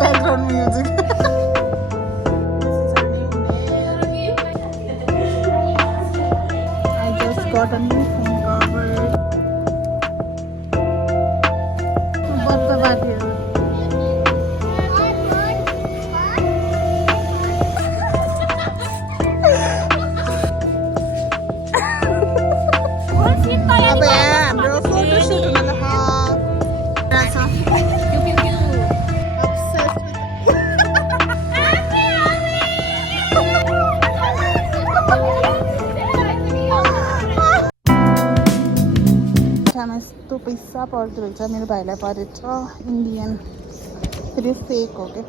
Background music. I just got a new phone cover. बच्चा बाटी है. अब यहाँ हाम्रो फोटोसुट हुन रहेछ. यस्तो पैसा पर्दो रहेछ. मेरो भाइलाई परेछ इन्डियन. फेरि फेक हो क्या.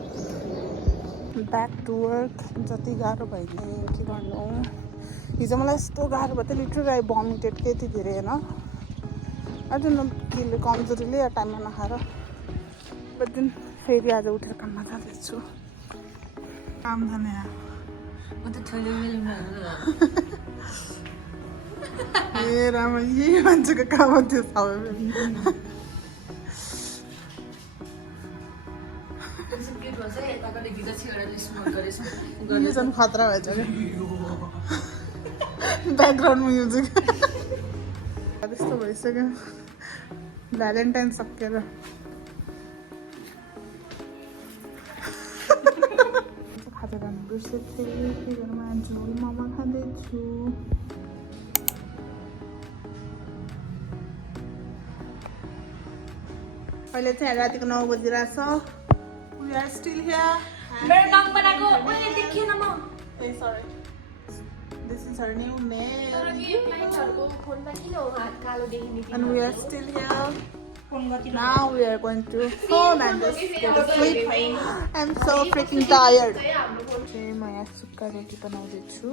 Back to work. जति गाह्रो भयो नि के गर्नु. हिजो मलाई यस्तो गाह्रो भयो त लिटरली भमिटेड के थियो धेरै होइन. आज न केले कमजोरीले या टाइममा नखाएर बट दिन फेरि आज उठेर काममा जाँदैछु. काम जाने ए रामा यही मान्छेको काम थियो. यो झन् खतरा भएछ क्या. ब्याकग्राउन्ड म्युजिक त्यस्तो भइसक्यो. भ्यालेन्टाइन सकेर खाजा खानु बिर्सेको थिएँ. के गर्नु झोल मोमो खाँदैछु. अहिले चाहिँ रातिको 9 बजिरहेछ. We are still here. मेरो नाम बनाएको मैले देखेन म. Hey, sorry. This is her new nail. And we are still here. Now we are going to home and just go to sleep. I'm so freaking tired. म यहाँ सुक्खा रोटी बनाउँदैछु.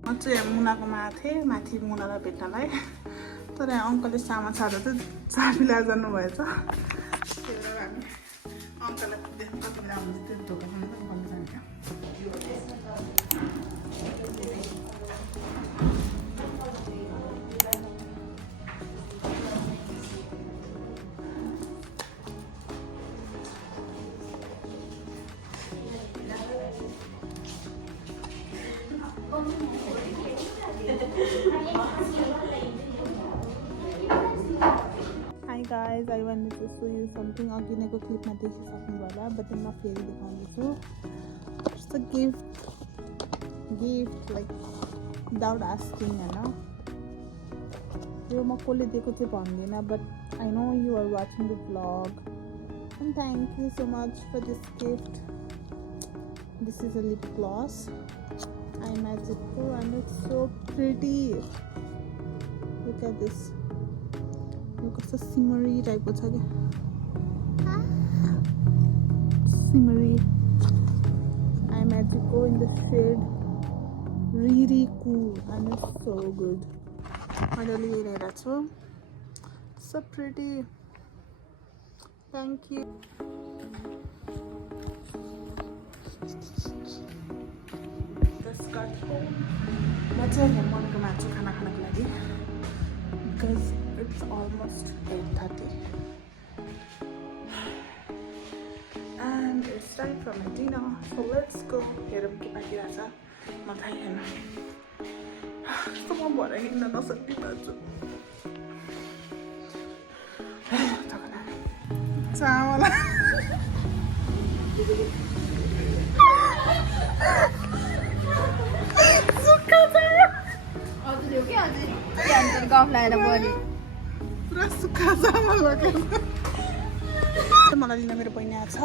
म चाहिँ मुनाकोमा आएको थिएँ माथि मुनालाई भेट्नलाई. तर यहाँ अङ्कलले सामान छाड्दा चाहिँ चाबी लिएर जानुभएछ. त्यही भएर हामी अङ्कललाई देख्नु कतिलाई आउँछ त्यो दोकानमा भन्नु जान्थ्यो. Hi guys, I wanted to show you something. अघि नैको क्लिपमा देखिसक्नु होला बट म फेरि देखाउँदैछु. It's a gift like without asking हैन. यो म कसले दिएको चाहिँ भन्दिनँ but I know you are watching the vlog and thank you so much for this gift. This is a lip gloss. iMagico and it's so pretty. Look at this. Look at the shimmery type of thing. Shimmery. iMagico in the shade really cool and it's so good. I really like that. So pretty. Thank you. म चाहिँ यहाँ मनको मान्छु खाना खानको लागि because it's almost 8:30 and it's time for my dinner, so let's go. हेरौँ के पाकिरहेछ. म थाहै छैन. कस्तो म भएर हिँड्न नसक्ने भन्छु. चामल पुरा सुक्खा चामल भएको. मलाई लिन मेरो बहिनी आएको छ.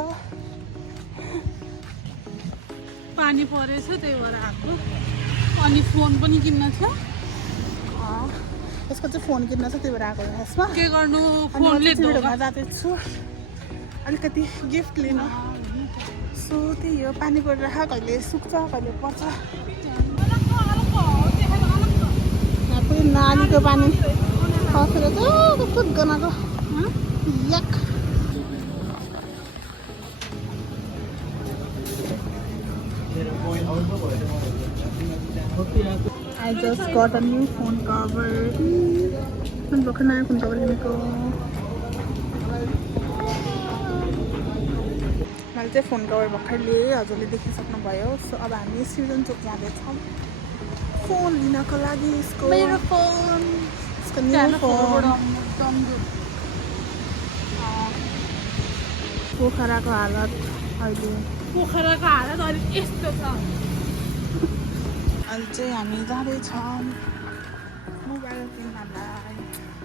पानी परेछ त्यही भएर आएको. अनि फोन पनि किन्न छ. यसको चाहिँ फोन किन्न छ त्यही भएर आएको यसमा. के गर्नु फोनले धोका जाँदैछु अलिकति गिफ्ट लिन. सो त्यही हो. पानी परिरहेको कहिले सुक्छ कहिले पर्छ. नालीको पानी खसेर चाहिँ कस्तो गनाको याक. I just got a new phone cover. I'm looking at phone cover किनेको मैले चाहिँ फोन कभर भर्खर लिएँ हजुरले देखिसक्नुभयो सो अब हामी सिजन चोक जाँदैछौँ फोन लिनको लागि यसको मेरो फोन यसको न्यू फोन पोखराको हालत अहिले पोखराको हालत अलिक यस्तो छ अहिले चाहिँ हामी जाँदैछौँ मोबाइल किन्नलाई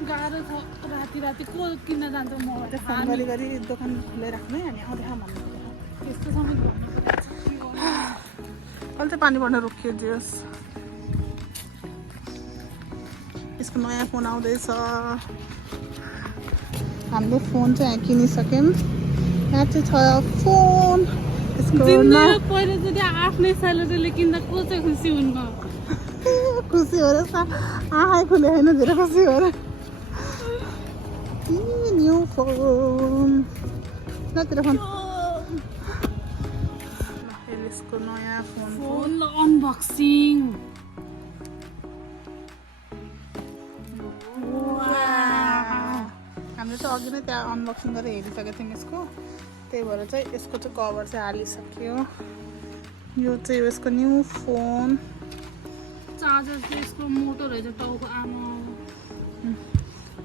गाह्रो छ राति राति को किन्न जान्छ मोबाइल फोन गरी गरी दोकान खुलेर राख्ने हामी आउँदैन भन्नु त्यस्तो समय अहिले चाहिँ पानी पर्न रोकियो जेस यसको नयाँ फोन आउँदैछ हामीले फोन चाहिँ यहाँ किनिसक्यौँ यहाँ चाहिँ छ फोन यसको पहिलोचोटि आफ्नै स्यालेरीले किन्दा को चाहिँ खुसी हुन्न खुसी हो र आँखै खुले होइन धेरै खुसी हो र न्यू फोन न तेरो फोन यसको नयाँ फोन फोन अनबक्सिङ हामीले चाहिँ अघि नै त्यहाँ अनबक्सिङ गरेर हेरिसकेको थियौँ यसको त्यही भएर चाहिँ यसको चाहिँ कभर चाहिँ हालिसक्यो यो चाहिँ यसको न्यू फोन चार्जर चाहिँ यसको मोटो रहेछ टाउको आमा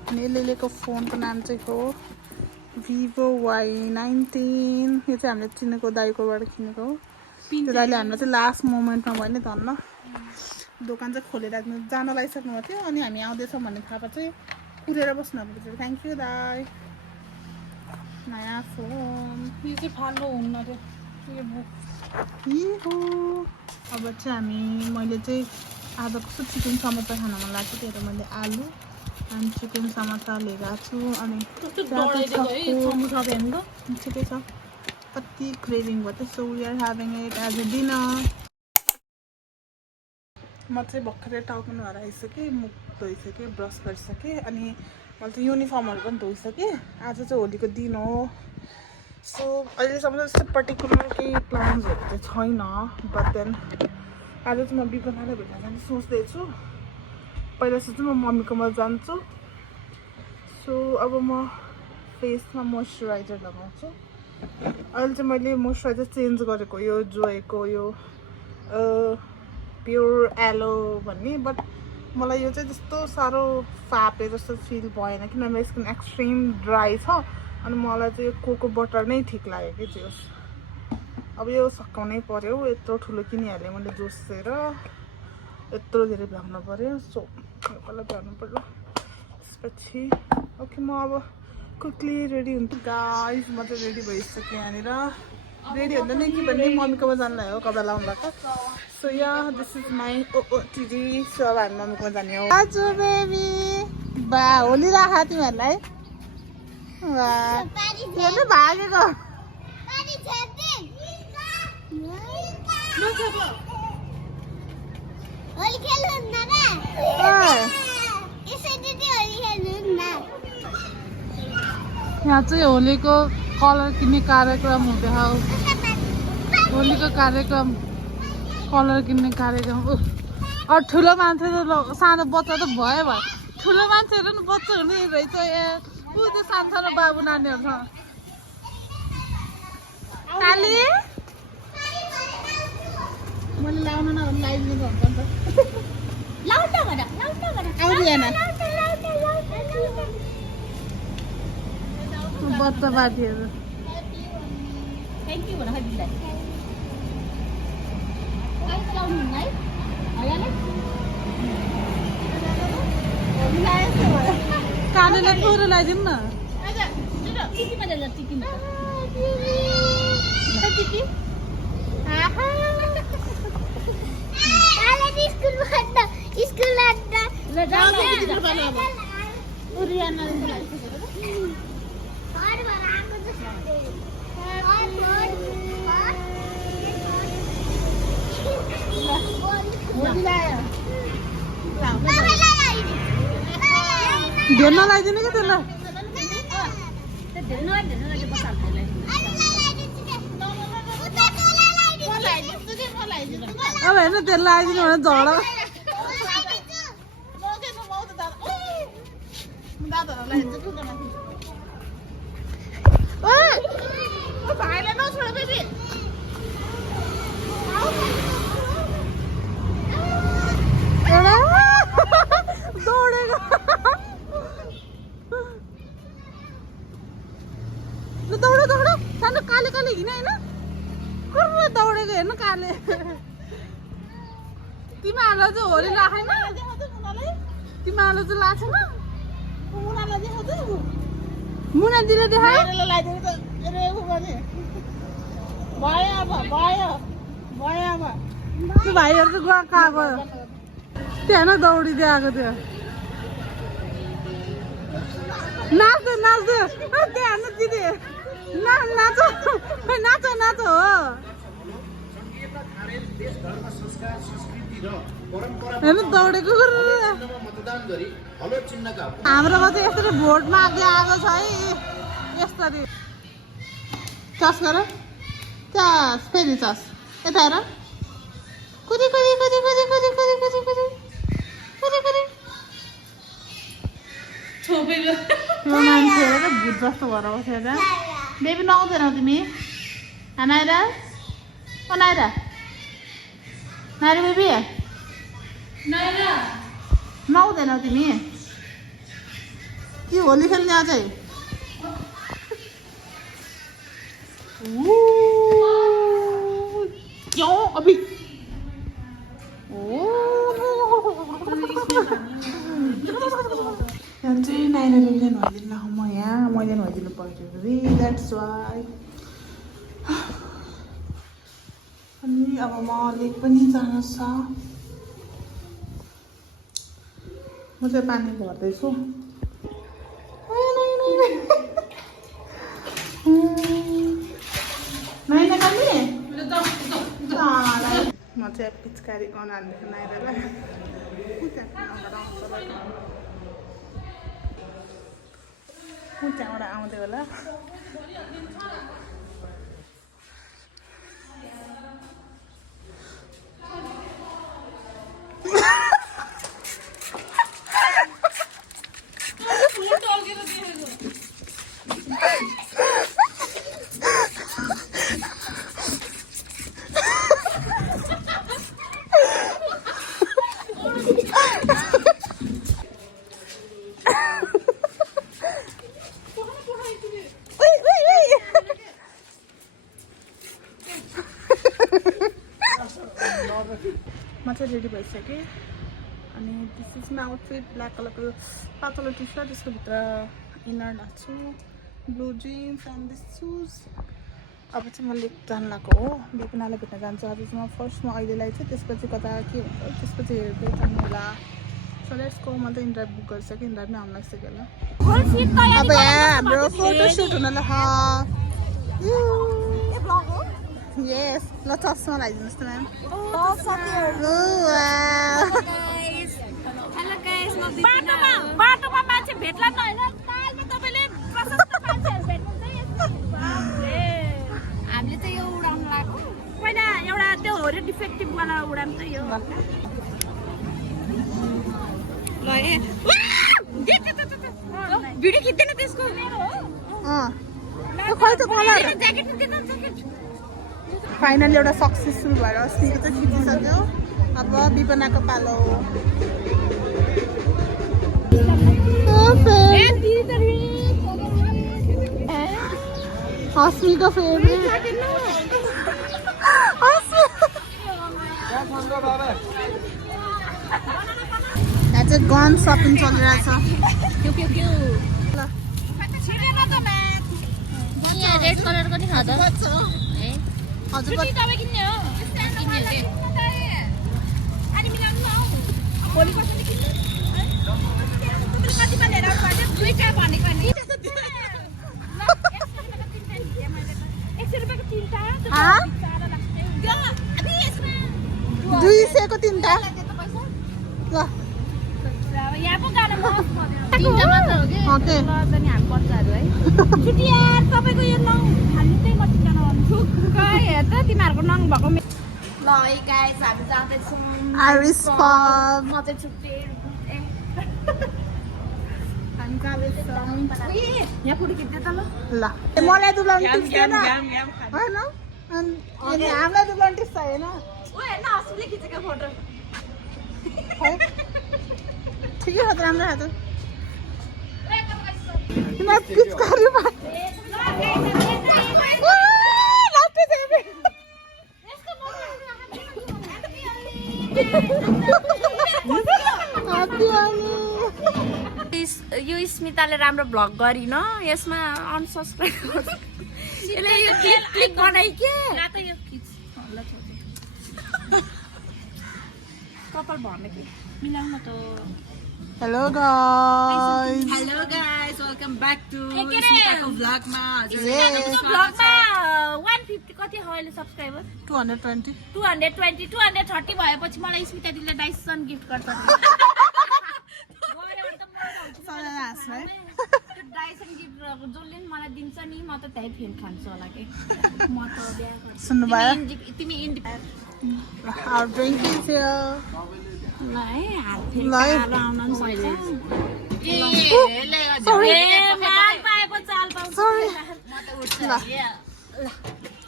अनि यसले लिएको फोनको नाम चाहिँ हो Vivo Y19 यो चाहिँ हामीले चिनेको दाइकोबाट किनेको हो त्यो दाइले हामीलाई चाहिँ लास्ट मोमेन्टमा भयो नि धन्न दोकान चाहिँ खोलेर राख्नु जान लागिसक्नु भएको थियो अनि हामी आउँदैछौँ भन्ने थाहा पाएर चाहिँ कुरेर बस्नु भएको थियो थ्याङ्क यू दाइ नयाँ फोन यो चाहिँ फाल्नु हुन्न रे यो बुक अब चाहिँ हामी मैले चाहिँ आज कस्तो चिकन समोसा खान मन लाग्छ त्यही भएर मैले आलु अनि चिकन समोसा लिएर आएको छु अनि ठिकै छ कति क्रेभिङ भयो त्यो so we are having it as a dinner म चाहिँ भर्खरै टाउको नुहाएर आइसकेँ मुख धोइसकेँ ब्रस गरिसकेँ अनि मैले चाहिँ युनिफर्महरू पनि धोइसकेँ आज चाहिँ होलीको दिन हो सो अहिलेसम्म चाहिँ त्यस्तो पर्टिकुलर केही प्लान्सहरू चाहिँ छैन बट देन आज चाहिँ म बिपनालाई भेट्न जाने सोच्दैछु पहिला चाहिँ म मम्मीकोमा जान्छु सो अब म फेसमा मोइस्चराइजर लगाउँछु अहिले चाहिँ मैले मोइस्चराइजर चेन्ज गरेको यो जोएको यो प्योर एलो भन्ने बट मलाई यो चाहिँ त्यस्तो साह्रो फापे जस्तो फिल भएन किनभने मेरो स्किन एक्सट्रिम ड्राई छ अनि मलाई चाहिँ यो कोको बटर नै ठिक लाग्यो कि त्यो अब यो सकाउनै पर्यो यत्रो ठुलो किनिहालेँ मैले जोसेर यत्रो धेरै भ्याउनु पर्यो सो पहिला भ्याउनु पर्यो त्यसपछि ओके म अब क्विकली रेडी हुन्छु गाइस म चाहिँ रेडी भइसकेँ यहाँनिर रेडी हुँदैन कि भन्ने मम्मीकोमा जानलाई हो कपडा लाउनु भएको so yeah this is my OOTD so अब हामी मम्मीकोमा जाने हो आज बेबी बा होली राखा तिमीहरूलाई भागेको यहाँ चाहिँ होलीको कलर किन्ने कार्यक्रम हुँदैछ होलीको कार्यक्रम कलर किन्ने कार्यक्रम अरू ठुलो मान्छे त सानो बच्चा त भयो ठुलो मान्छेहरू नि बच्चा हुने रहेछ ऊ त्यो सानो सानो बाबु नानीहरू छ काली मैले लाउन नभने लगाइदिनु आउँदैन बच्चा बाटीहरू कालीलाई पुरो लगाइदिउँ न धेर नलाइदिनु कि त्यसलाई अब हेर्नु धेर लगाइदिनु भने झगडा भाइलाई नछोड बेबी दौडेको दौड दौड सानो काले काले हिँड होइन कुर्र दौडेको हेर्नु काले तिमीहरूलाई चाहिँ होली राखेन तिमीहरूलाई चाहिँ लाग्छ मुना दिले देखायो त्यो भाइहरू त गएको कहाँ गयो त्यहाँ न दौडिँदै आएको थियो नाच्दै नाच्दै त्यहाँ हेर्नु दिदी नाच नाच नाच नाच हो हेर्नु दौडेको हाम्रोमा चाहिँ यसरी भोट माग्दै आएको छ है यसरी चस गर चस फेरि चस यता हेर कुदी कुदी कुदी कुदी कुदी कुदी कुदी कुदी कुदी कुदी यो मान्छे हेरेर भूत जस्तो भएर बस्यो त बेबी नुहाउँदैनौ तिमी नाएर नाएर नाएर बेबी नुहाउँदैनौ तिमी के होली खेल्ने अझै अभि यहाँ चाहिँ नाइनाले नुहाइदिनु म यहाँ मैले नुहाइदिनु पर्छ रे द्याट्स वाइ अनि अब म लेक पनि जानु छ म चाहिँ पानी भर्दैछु नाइना कति म चाहिँ पिचकारी गर्न हाल्दैछु नाइनालाई त्यहाँबाट आउँदै होला म चाहिँ रेडी भइसकेँ अनि this is my outfit black कलरको पातलो टी सर्ट त्यसको भित्र इनर नाच्छु blue jeans and this shoes अब चाहिँ म लेक जानु लागेको हो बिपिनालाई भेट्न जान्छु आज चाहिँ म फर्स्टमा अहिलेलाई चाहिँ त्यसपछि कता के हुन्छ त्यसपछि हेर्दै जानु होला सो लेट्स गो म त इन्ड्राइभ बुक गरिसकेँ इन्ड्राइभ नै आउनु लागिसक्यो होला अब यहाँ हाम्रो फोटोसुट हुन ल यस ल चस्मा लगाइदिनुहोस् त म्याम बाटोमा मान्छे भेट्ला न होइन तालमा तपाईँले प्रशस्त मान्छेहरू भेट्नुहुन्छ हामीले चाहिँ यो उडाउन लाग्यो पहिला एउटा त्यो होरे डिफेक्टिभवाला उडान चाहिँ यो ल ए भिडियो खिच्दैन त्यसको मेरो हो ज्याकेट फाइनली एउटा सक्सेसफुल भएर अस्तिको चाहिँ खिचिसक्यो अब बिपनाको पालो हो हस्मीको फेभरेट यहाँ चाहिँ गन सपिङ चलिरहेछ रेड कलरको नि खाँदा हजुर तपाईँ किन्ने हो अनि मिलाउनु न हौ भोलि पर्छ नि किन्नु कतिमा लिएर दुईटा भनेको नि 200 को 3टा ल यहाँ पो गाडा मस्त पर्यो 3टा मात्र हो के ओके ल नि हामी बच्चाहरु है छुट्टी यार तपाईको यो नङ हामी चाहिँ मत जान ठुक्कै हेर त तिमीहरुको नङ भएको ल है गाइस हामी जाँदै छौं आइरिस पब म चाहिँ छुट्टी हामी जाँदैछौँ यहाँ फोटो खिच्दै त ल ल मलाई दुब्लाउनु टिप्स छैन होइन अनि हामीलाई दुब्लाउनु टिप्स छैन ओ हेर्न असुले खिचेको फोटो ठिकै छ त राम्रो छ त किन पिचकारी यो स्मिताले राम्रो भ्लग गरिन यसमा अनसब्सक्राइब यसले यो क्लिप बनाइ के कपाल भर्ने के मिलाउन त hello guys hello guys welcome back to स्मिताको भ्लगमा भ्लगमा 150 कति हो अहिले सब्स्क्राइबर 220 230 भएपछि मलाई स्मिता दिदीले डाइसन गिफ्ट गर्छ डाइसन गिफ्ट जसले मलाई दिन्छ नि म त त्यही फेन खान्छु होला के म त बिहा गर्छु सुन्नु भयो तिमी Our drink is here.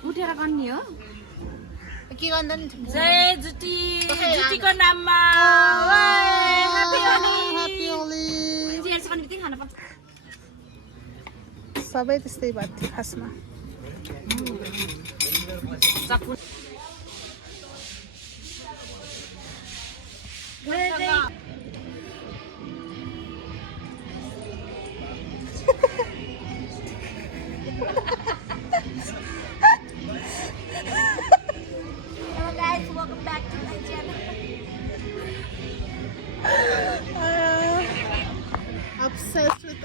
उठेर गर्ने हो के गर्दा नि जय जुटी जुटीको नाममा ह्यापी होली त्यही खानु पर्छ सबै त्यस्तै भएको थियो खासमा Hello guys, welcome back to my channel. Obsessed with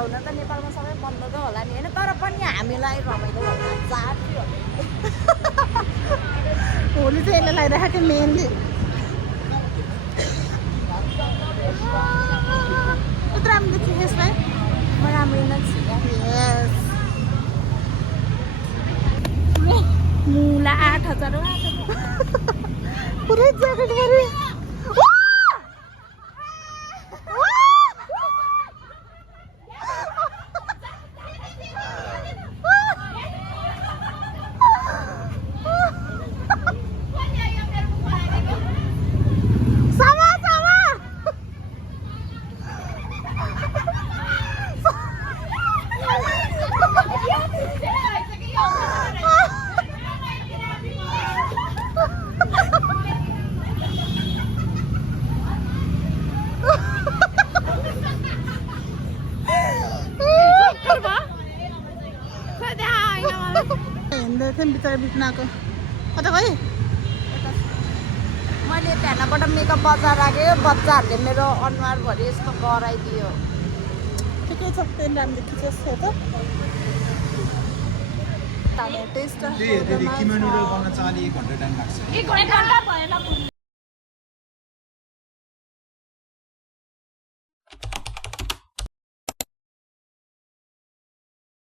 हुन त नेपालमा सबै बन्द त होला नि हैन तर पनि हामीलाई रमाइलो गर्न चाहन्छु होली चाहिँ यसले लगाइरहेको थियो मेनली कस्तो राम्रो देखियो यसलाई म राम्रो नै छु यस मुला 8000 पुरै ज्याकेट गरे बिचरा बिचनाको कता गयो मैले त्यहाँबाट मेकअप बजार राखेँ बच्चाहरूले मेरो अनुहारभरि यस्तो गराइदियो ठिकै छ त्यही राम्रो देखिन्छ यस्तो त टेस्ट एक घन्टा भएन